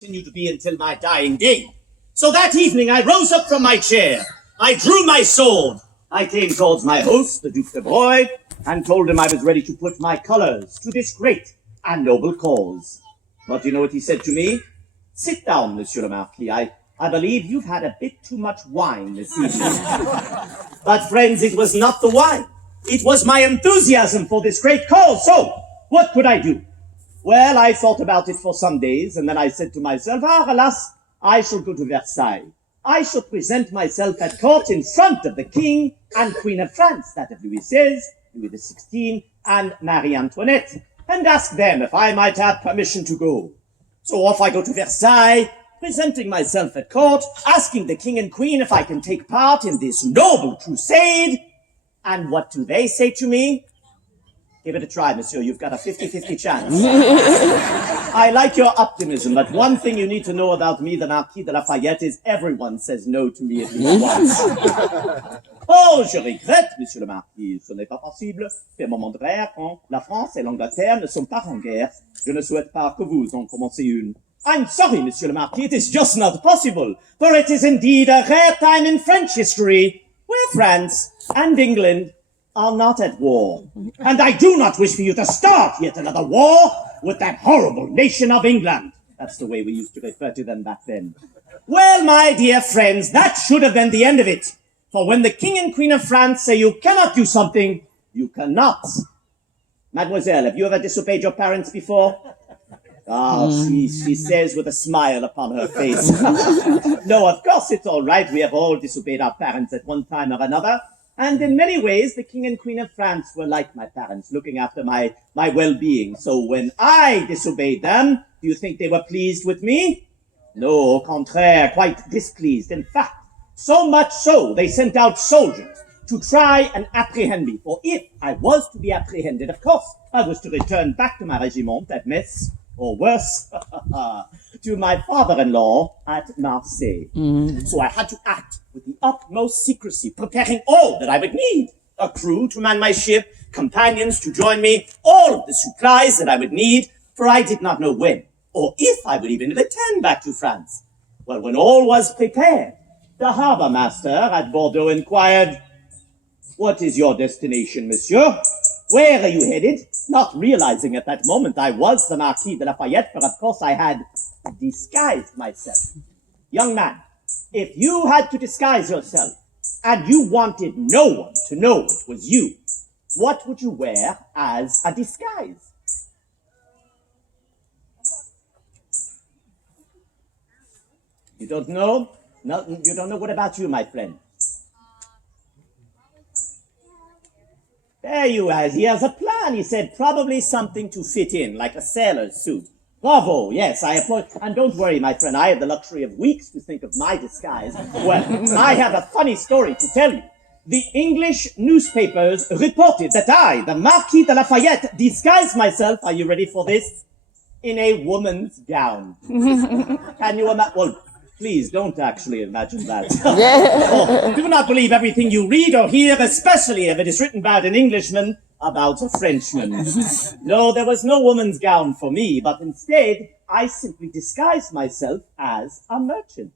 continue to be until my dying day. So that evening I rose up from my chair. I drew my sword. I came towards my host, the Duc de Broglie, and told him I was ready to put my colors to this great and noble cause. But you know what he said to me? Sit down, Monsieur le Marquis. I believe you've had a bit too much wine this evening. But friends, it was not the wine. It was my enthusiasm for this great cause. So, what could I do? Well, I thought about it for some days, and then I said to myself, alas, I shall go to Versailles. I shall present myself at court in front of the King and Queen of France, that of Louis XVI, Louis XVI, and Marie Antoinette, and ask them if I might have permission to go. So off I go to Versailles, presenting myself at court, asking the King and Queen if I can take part in this noble crusade. And what do they say to me? Give it a try, monsieur. You've got a 50-50 chance. I like your optimism, but one thing you need to know about me, the Marquis de Lafayette, is everyone says no to me at least once. Oh, je regrette, monsieur le Marquis. Ce n'est pas possible. C'est un moment de guerre quand la France et l'Angleterre ne sont pas en guerre. Je ne souhaite pas que vous en commenciez une. I'm sorry, monsieur le Marquis. It is just not possible. For it is indeed a rare time in French history where France and England are not at war. And I do not wish for you to start yet another war with that horrible nation of England. That's the way we used to refer to them back then. Well, my dear friends, that should have been the end of it. For when the King and Queen of France say you cannot do something, you cannot. Mademoiselle, have you ever disobeyed your parents before? She says with a smile upon her face. No, of course it's all right. We have all disobeyed our parents at one time or another. And in many ways, the King and Queen of France were like my parents, looking after my well-being. So when I disobeyed them, do you think they were pleased with me? No, au contraire, quite displeased. In fact, so much so, they sent out soldiers to try and apprehend me. For if I was to be apprehended, of course, I was to return back to my regiment at Metz, or worse, to my father-in-law at Marseille. So I had to act with the utmost secrecy, preparing all that I would need. A crew to man my ship, companions to join me, all of the supplies that I would need, for I did not know when, or if I would even return back to France. Well, when all was prepared, the harbor master at Bordeaux inquired, "What is your destination, monsieur? Where are you headed?" Not realizing at that moment I was the Marquis de Lafayette, for of course I had disguised myself. Young man, if you had to disguise yourself, and you wanted no one to know it was you, what would you wear as a disguise? You don't know? No, you don't know? What about you, my friend? There you are. He has a plan. He said probably something to fit in, like a sailor's suit. Bravo. Yes, I applaud. And don't worry, my friend. I have the luxury of weeks to think of my disguise. Well, I have a funny story to tell you. The English newspapers reported that I, the Marquis de Lafayette, disguised myself, are you ready for this? In a woman's gown. Can you imagine? Well, please don't actually imagine that. Oh, do not believe everything you read or hear, especially if it is written about an Englishman about a Frenchman. No, there was no woman's gown for me, but instead, I simply disguised myself as a merchant,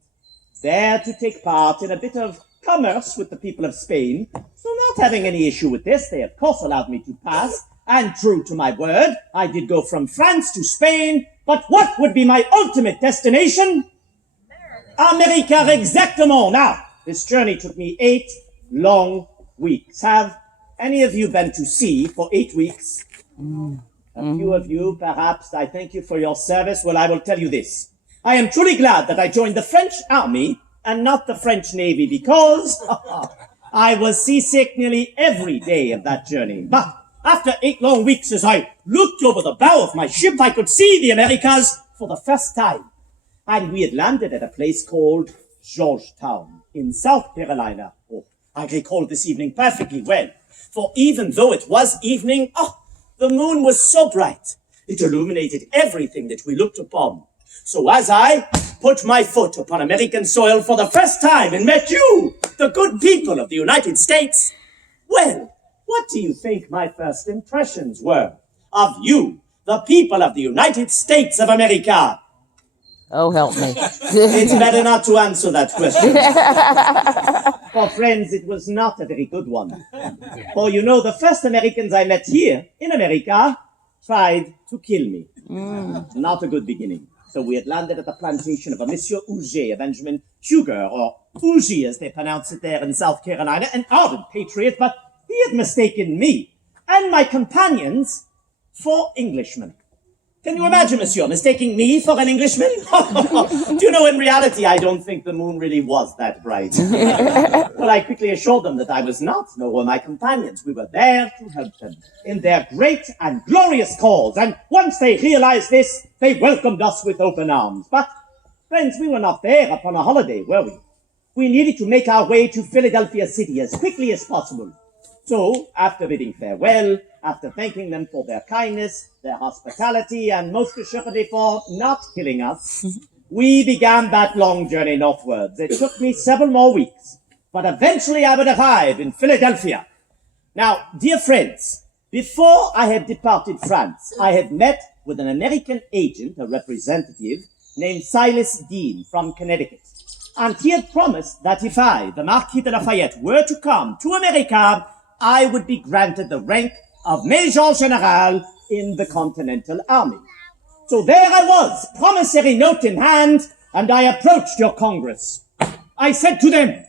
there to take part in a bit of commerce with the people of Spain. So not having any issue with this, they of course allowed me to pass, and true to my word, I did go from France to Spain, but what would be my ultimate destination? America, exactement. Now, this journey took me 8 long weeks. Have any of you been to sea for 8 weeks? A few of you, perhaps. I thank you for your service. Well, I will tell you this. I am truly glad that I joined the French army and not the French Navy, because I was seasick nearly every day of that journey. But after 8 long weeks, as I looked over the bow of my ship, I could see the Americas for the first time. And we had landed at a place called Georgetown in South Carolina. Oh, I recall this evening perfectly well. For even though it was evening, the moon was so bright. It illuminated everything that we looked upon. So as I put my foot upon American soil for the first time and met you, the good people of the United States, well, what do you think my first impressions were of you, the people of the United States of America? Oh, help me. It's better not to answer that question. For friends, it was not a very good one. For you know, the first Americans I met here in America tried to kill me. Not a good beginning. So we had landed at the plantation of a Monsieur Auger, a Benjamin Huger, or Ougie as they pronounce it there in South Carolina, an ardent patriot, but he had mistaken me and my companions for Englishmen. Can you imagine, monsieur, mistaking me for an Englishman? Do you know, in reality, I don't think the moon really was that bright. Well, I quickly assured them that I was not, nor were my companions. We were there to help them in their great and glorious cause. And once they realized this, they welcomed us with open arms. But, friends, we were not there upon a holiday, were we? We needed to make our way to Philadelphia City as quickly as possible. So, after bidding farewell, after thanking them for their kindness, their hospitality, and most assuredly for not killing us, we began that long journey northwards. It took me several more weeks, but eventually I would arrive in Philadelphia. Now, dear friends, before I had departed France, I had met with an American agent, a representative, named Silas Dean from Connecticut. And he had promised that if I, the Marquis de Lafayette, were to come to America, I would be granted the rank of Major General in the Continental Army. So there I was, promissory note in hand, and I approached your Congress. I said to them,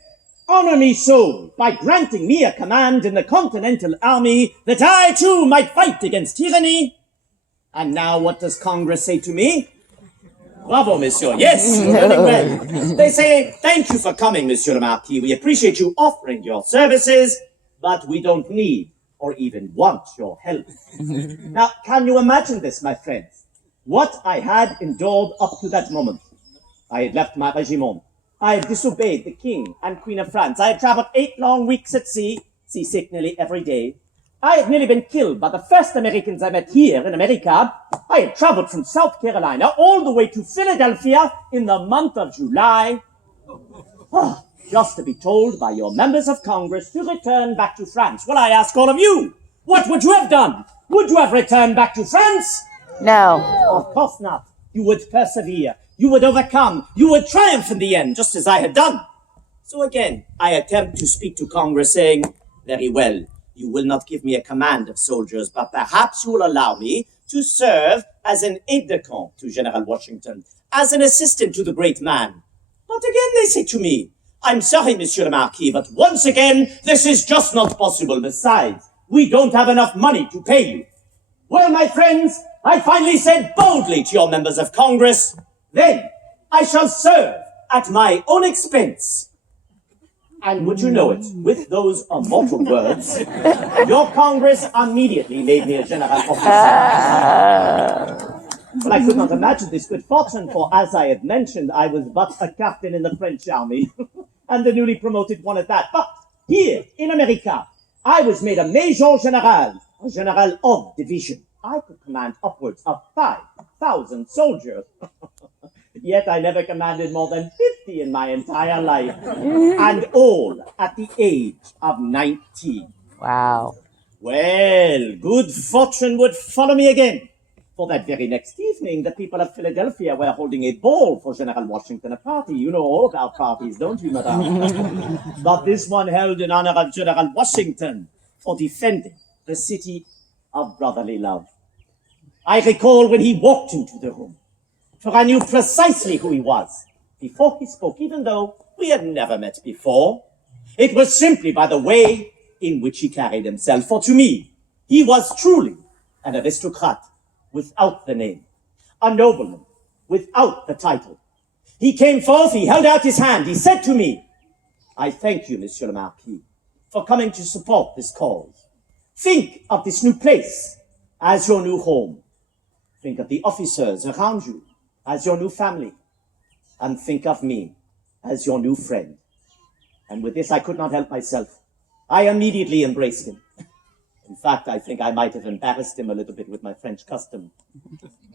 honor me so by granting me a command in the Continental Army that I too might fight against tyranny. And now what does Congress say to me? Bravo, monsieur. Yes, you're doing well. They say, thank you for coming, Monsieur le Marquis. We appreciate you offering your services, but we don't need or even want your help. Now, can you imagine this, my friends? What I had endured up to that moment. I had left my regiment. I had disobeyed the King and Queen of France. I had traveled 8 long weeks at sea, seasick nearly every day. I had nearly been killed by the first Americans I met here in America. I had traveled from South Carolina all the way to Philadelphia in the month of July. Just to be told by your members of Congress to return back to France. Well, I ask all of you, what would you have done? Would you have returned back to France? No. Of course not. You would persevere. You would overcome. You would triumph in the end, just as I had done. So again, I attempt to speak to Congress saying, very well, you will not give me a command of soldiers, but perhaps you will allow me to serve as an aide-de-camp to General Washington, as an assistant to the great man. But again, they say to me, I'm sorry, Monsieur le Marquis, but once again, this is just not possible. Besides, we don't have enough money to pay you. Well, my friends, I finally said boldly to your members of Congress, then I shall serve at my own expense. And would you know it, with those immortal words, your Congress immediately made me a general officer. But I could not imagine this good fortune, for as I had mentioned, I was but a captain in the French army, and the newly promoted one at that. But here, in America, I was made a Major General, a General of Division. I could command upwards of 5,000 soldiers. Yet I never commanded more than 50 in my entire life, and all at the age of 19. Wow. Well, good fortune would follow me again. For that very next evening, the people of Philadelphia were holding a ball for General Washington, a party. You know all about parties, don't you, madame? But this one held in honor of General Washington for defending the city of brotherly love. I recall when he walked into the room, for I knew precisely who he was before he spoke, even though we had never met before. It was simply by the way in which he carried himself, for to me, he was truly an aristocrat without the name, a nobleman without the title. He came forth, he held out his hand, he said to me, I thank you, Monsieur le Marquis, for coming to support this cause. Think of this new place as your new home. Think of the officers around you as your new family. And think of me as your new friend. And with this, I could not help myself. I immediately embraced him. In fact, I think I might have embarrassed him a little bit with my French custom.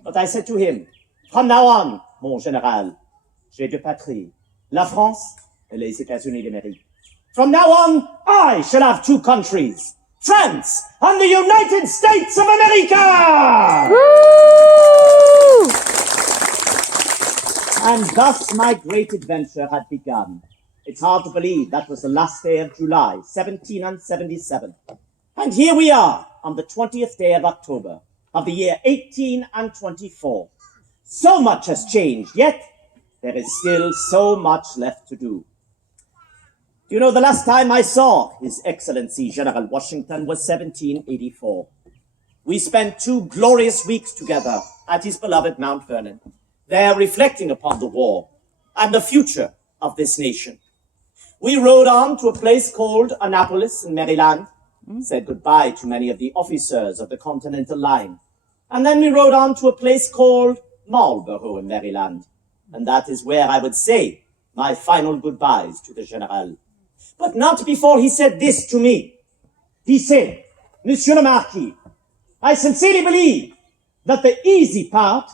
But I said to him, from now on, mon général, j'ai deux patries, la France et les États-Unis d'Amérique. From now on, I shall have 2 countries, France and the United States of America! Woo! And thus my great adventure had begun. It's hard to believe that was the last day of July, 1777. And here we are on the 20th day of October of the year 1824. So much has changed, yet there is still so much left to do. You know, the last time I saw His Excellency General Washington was 1784. We spent 2 glorious weeks together at his beloved Mount Vernon, there reflecting upon the war and the future of this nation. We rode on to a place called Annapolis in Maryland, said goodbye to many of the officers of the Continental Line, and then we rode on to a place called Marlborough in Maryland, and that is where I would say my final goodbyes to the General. But not before he said this to me. He said, Monsieur le Marquis, I sincerely believe that the easy part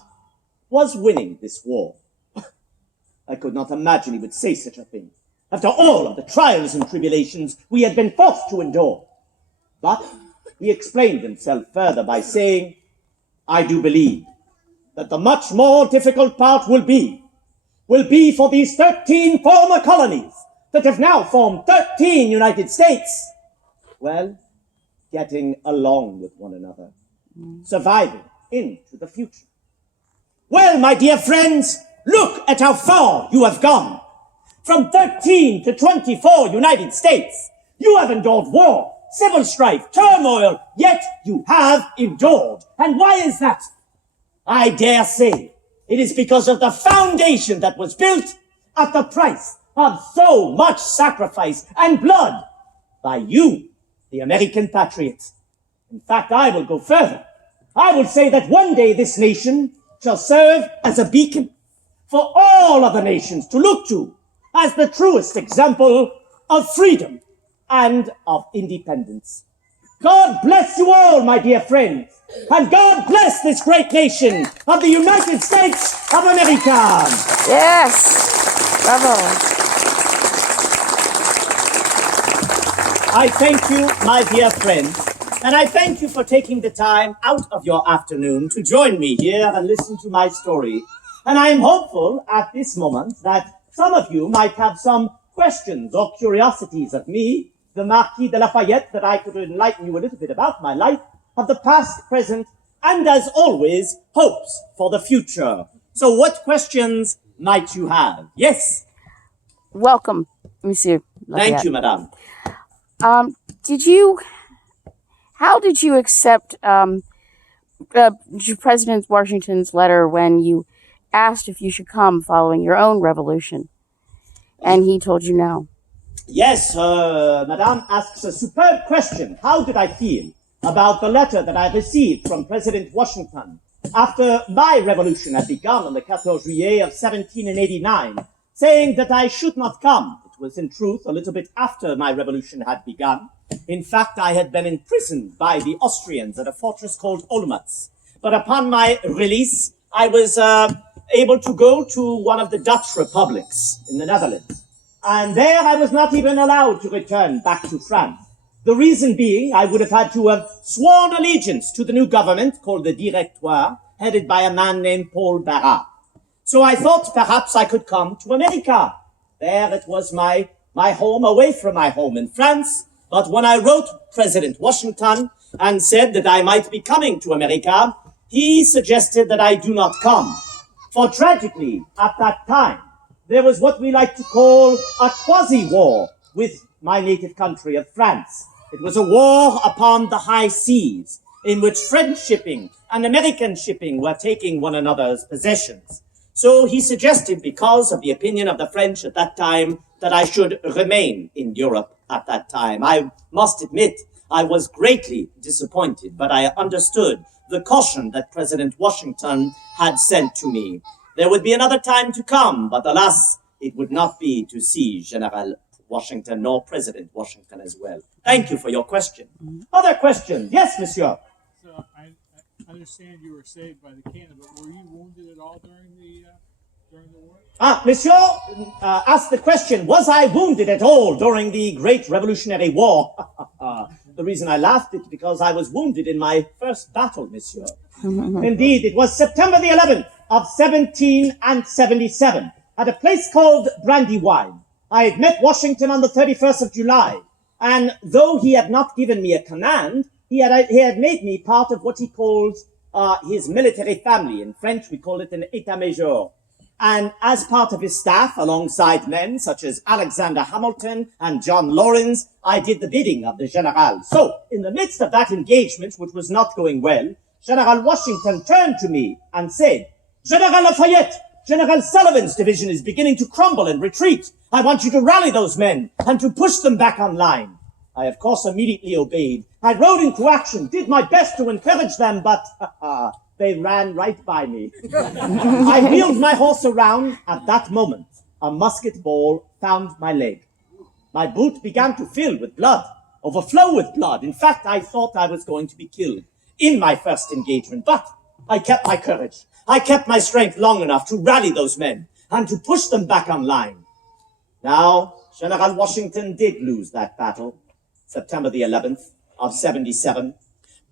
was winning this war. I could not imagine he would say such a thing, after all of the trials and tribulations we had been forced to endure. But he explained himself further by saying, I do believe that the much more difficult part will be for these 13 former colonies that have now formed 13 United States, well, getting along with one another, surviving into the future. Well, my dear friends, look at how far you have gone. From 13 to 24 United States, you have endured war, civil strife, turmoil, yet you have endured. And why is that? I dare say it is because of the foundation that was built at the price of so much sacrifice and blood by you, the American patriots. In fact, I will go further. I will say that one day this nation shall serve as a beacon for all other nations to look to as the truest example of freedom and of independence. God bless you all, my dear friends, and God bless this great nation of the United States of America. Yes, bravo. I thank you, my dear friends, and I thank you for taking the time out of your afternoon to join me here and listen to my story. And I am hopeful at this moment that some of you might have some questions or curiosities of me, the Marquis de Lafayette, that I could enlighten you a little bit about my life, of the past, present, and as always, hopes for the future. So what questions might you have? Yes? Welcome, Monsieur Lafayette. Thank you, madame. How did you accept President Washington's letter when you asked if you should come following your own revolution, and he told you no? Yes, madame asks a superb question. How did I feel about the letter that I received from President Washington after my revolution had begun on the 14 Juillet of 1789, saying that I should not come? It was in truth a little bit after my revolution had begun. In fact, I had been imprisoned by the Austrians at a fortress called Olmütz. But upon my release, I was able to go to one of the Dutch republics in the Netherlands. And there I was not even allowed to return back to France. The reason being, I would have had to have sworn allegiance to the new government called the Directoire, headed by a man named Paul Barras. So I thought perhaps I could come to America. There it was my home, away from my home in France. But when I wrote President Washington and said that I might be coming to America, he suggested that I do not come. For tragically, at that time, there was what we like to call a quasi-war with my native country of France. It was a war upon the high seas, in which French shipping and American shipping were taking one another's possessions. So he suggested, because of the opinion of the French at that time, that I should remain in Europe at that time. I must admit, I was greatly disappointed, but I understood the caution that President Washington had sent to me. There would be another time to come, but alas, it would not be to see General Washington nor President Washington as well. Thank you for your question. Other questions? Yes, monsieur. So I understand you were saved by the cannon, but were you wounded at all during the war? Monsieur asked the question, was I wounded at all during the Great Revolutionary War? The reason I laughed is because I was wounded in my first battle, monsieur. Indeed, it was September the 11th, of 1777 at a place called Brandywine. I had met Washington on the 31st of July, and though he had not given me a command, he had made me part of what he calls his military family. In French, we call it an état-major. And as part of his staff, alongside men such as Alexander Hamilton and John Lawrence, I did the bidding of the General. So, in the midst of that engagement, which was not going well, General Washington turned to me and said, General Lafayette, General Sullivan's division is beginning to crumble and retreat. I want you to rally those men and to push them back on line. I, of course, immediately obeyed. I rode into action, did my best to encourage them, but they ran right by me. I wheeled my horse around. At that moment, a musket ball found my leg. My boot began to fill with blood, overflow with blood. In fact, I thought I was going to be killed in my first engagement, but I kept my courage. I kept my strength long enough to rally those men and to push them back on line. Now, General Washington did lose that battle, September the 11th of 77,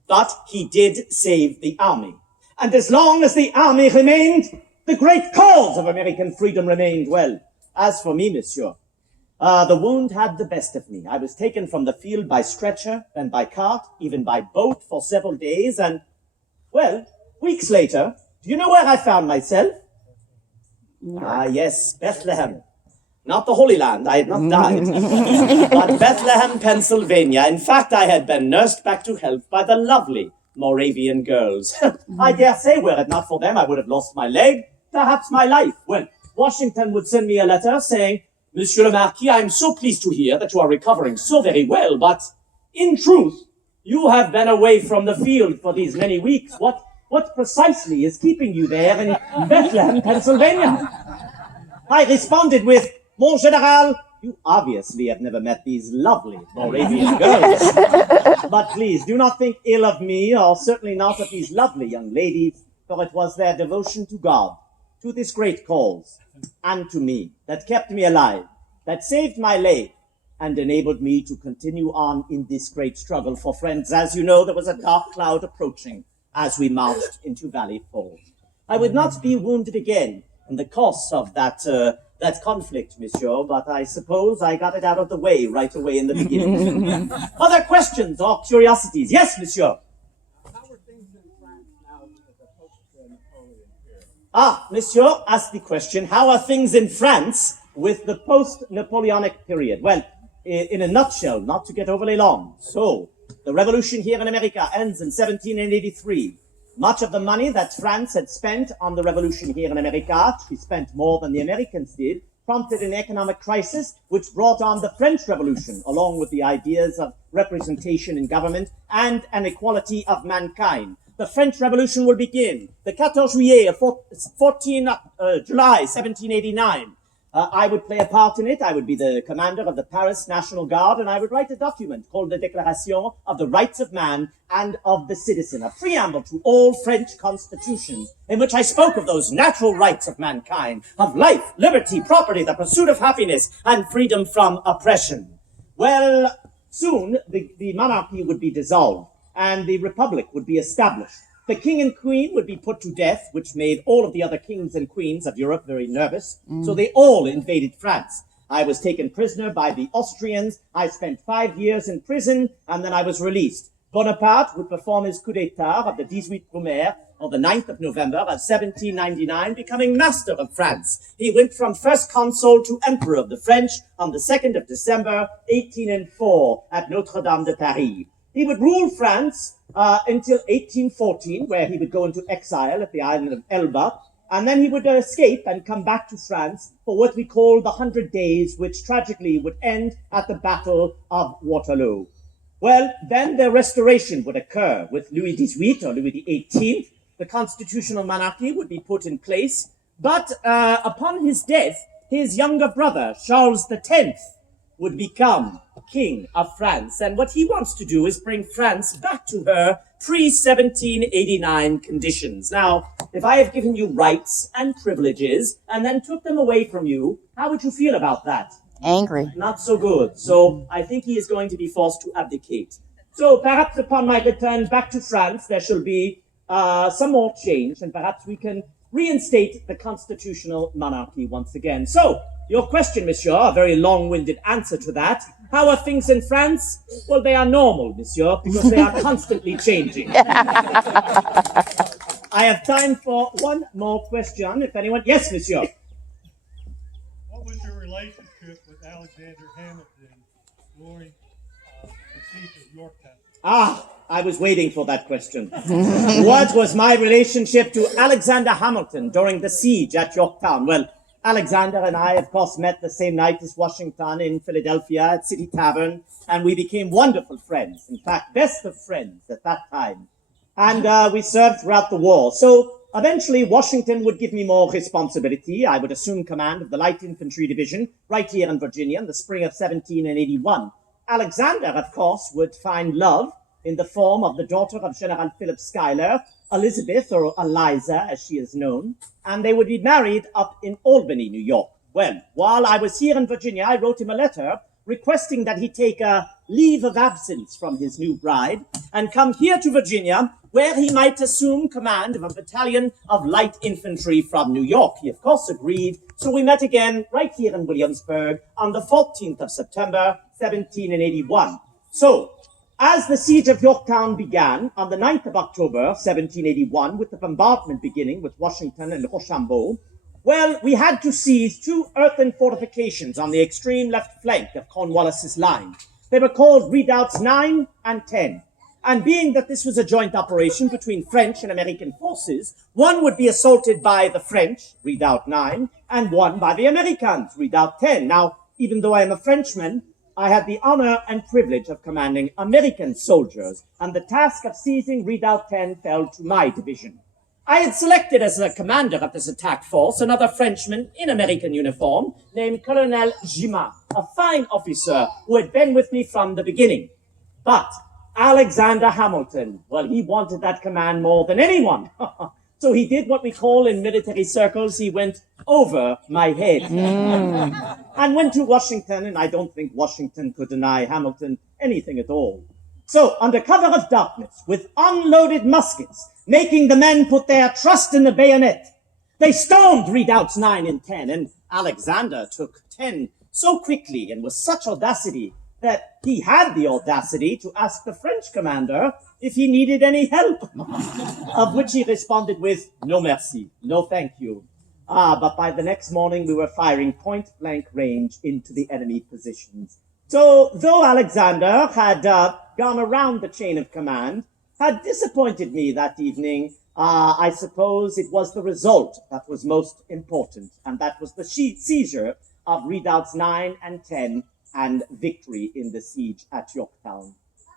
but he did save the army. And as long as the army remained, the great cause of American freedom remained. Well, as for me, monsieur, the wound had the best of me. I was taken from the field by stretcher and by cart, even by boat for several days, and, well, weeks later, do you know where I found myself? Ah, yes, Bethlehem. Not the Holy Land, I had not died, but Bethlehem, Pennsylvania. In fact, I had been nursed back to health by the lovely Moravian girls. I dare say, were it not for them, I would have lost my leg, perhaps my life. Well, Washington would send me a letter saying, Monsieur le Marquis, I am so pleased to hear that you are recovering so very well, but in truth, you have been away from the field for these many weeks. What precisely is keeping you there in Bethlehem, Pennsylvania? I responded with, Mon General, you obviously have never met these lovely Moravian girls. But please, do not think ill of me, or certainly not of these lovely young ladies, for it was their devotion to God, to this great cause, and to me, that kept me alive, that saved my leg, and enabled me to continue on in this great struggle. For friends, as you know, there was a dark cloud approaching as we marched into Valley Falls. I would not be wounded again in the course of that conflict, monsieur, but I suppose I got it out of the way right away in the beginning. Other questions or curiosities? Yes, monsieur. How are things in France now with the post-Napoleon period? Ah, monsieur asked the question, how are things in France with the post-Napoleonic period? Well, in a nutshell, not to get overly long. So, the revolution here in America ends in 1783. Much of the money that France had spent on the revolution here in America, she spent more than the Americans did, prompted an economic crisis which brought on the French Revolution, along with the ideas of representation in government and an equality of mankind. The French Revolution will begin the 14 Juillet, 14 July 1789. I would play a part in it. I would be the commander of the Paris National Guard, and I would write a document called the Declaration of the Rights of Man and of the Citizen, a preamble to all French constitutions, in which I spoke of those natural rights of mankind, of life, liberty, property, the pursuit of happiness, and freedom from oppression. Well, soon the monarchy would be dissolved, and the republic would be established. The king and queen would be put to death, which made all of the other kings and queens of Europe very nervous. So they all invaded France. I was taken prisoner by the Austrians. I spent 5 years in prison, and then I was released. Bonaparte would perform his coup d'etat of the 18 Brumaire on the 9th of November of 1799, becoming master of France. He went from first consul to emperor of the French on the 2nd of December, 1804, at Notre-Dame de Paris. He would rule France until 1814, where he would go into exile at the island of Elba, and then he would escape and come back to France for what we call the 100 Days, which tragically would end at the Battle of Waterloo. Well, then the restoration would occur with Louis XVIII or Louis XVIII. The constitutional monarchy would be put in place, but upon his death, his younger brother, Charles X, would become king of France. And what he wants to do is bring France back to her pre-1789 conditions. Now, if I have given you rights and privileges and then took them away from you, how would you feel about that? Angry. Not so good. So I think he is going to be forced to abdicate. So perhaps upon my return back to France, there shall be some more change, and perhaps we can reinstate the constitutional monarchy once again. So, your question, monsieur, a very long-winded answer to that. How are things in France? Well, they are normal, monsieur, because they are constantly changing. I have time for one more question, if anyone... Yes, monsieur. What was your relationship with Alexander Hamilton during the siege of Yorktown? Ah, I was waiting for that question. What was my relationship to Alexander Hamilton during the siege at Yorktown? Well, Alexander and I, of course, met the same night as Washington in Philadelphia at City Tavern, and we became wonderful friends. In fact, best of friends at that time. And we served throughout the war. So eventually, Washington would give me more responsibility. I would assume command of the Light Infantry Division right here in Virginia in the spring of 1781. Alexander, of course, would find love in the form of the daughter of General Philip Schuyler, Elizabeth, or Eliza, as she is known, and they would be married up in Albany, New York. Well, while I was here in Virginia, I wrote him a letter requesting that he take a leave of absence from his new bride and come here to Virginia, where he might assume command of a battalion of light infantry from New York. He, of course, agreed, so we met again right here in Williamsburg on the 14th of September, 1781. So, as the siege of Yorktown began on the 9th of October, 1781, with the bombardment beginning with Washington and Rochambeau, well, we had to seize two earthen fortifications on the extreme left flank of Cornwallis's line. They were called Redoubts 9 and 10. And being that this was a joint operation between French and American forces, one would be assaulted by the French, Redoubt 9, and one by the Americans, Redoubt 10. Now, even though I am a Frenchman, I had the honor and privilege of commanding American soldiers, and the task of seizing Redoubt 10 fell to my division. I had selected as the commander of this attack force another Frenchman in American uniform named Colonel Gima, a fine officer who had been with me from the beginning. But Alexander Hamilton, well, he wanted that command more than anyone. So he did what we call in military circles, he went over my head. And went to Washington, and I don't think Washington could deny Hamilton anything at all. So, under cover of darkness, with unloaded muskets, making the men put their trust in the bayonet, they stormed Redoubts 9 and 10, and Alexander took 10 so quickly and with such audacity that he had the audacity to ask the French commander if he needed any help, of which he responded with, "No merci, no thank you." But by the next morning, we were firing point-blank range into the enemy positions. So, though Alexander had gone around the chain of command, had disappointed me that evening, I suppose it was the result that was most important, and that was the seizure of Redoubts 9 and 10 and victory in the siege at Yorktown.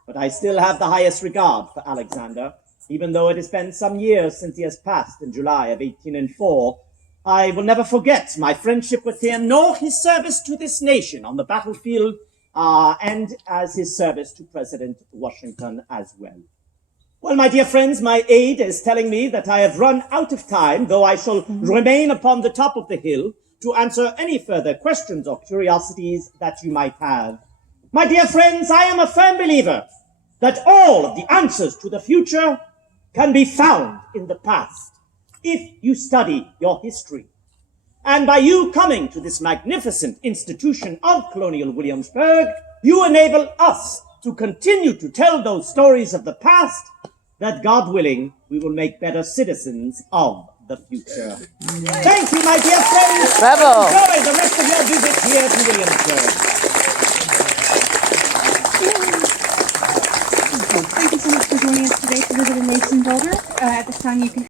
But I still have the highest regard for Alexander, even though it has been some years since he has passed in July of 1804. I will never forget my friendship with him, nor his service to this nation on the battlefield, and as his service to President Washington as well. Well, my dear friends, my aide is telling me that I have run out of time, though I shall remain upon the top of the hill to answer any further questions or curiosities that you might have. My dear friends, I am a firm believer that all of the answers to the future can be found in the past if you study your history. And by you coming to this magnificent institution of Colonial Williamsburg, you enable us to continue to tell those stories of the past that, God willing, we will make better citizens of the future. Thank you, my dear friends. Bravo. Enjoy the rest of your visit here to Williamsburg. Thank you so much for joining us today for Visit a Nation Builder. At this time, you can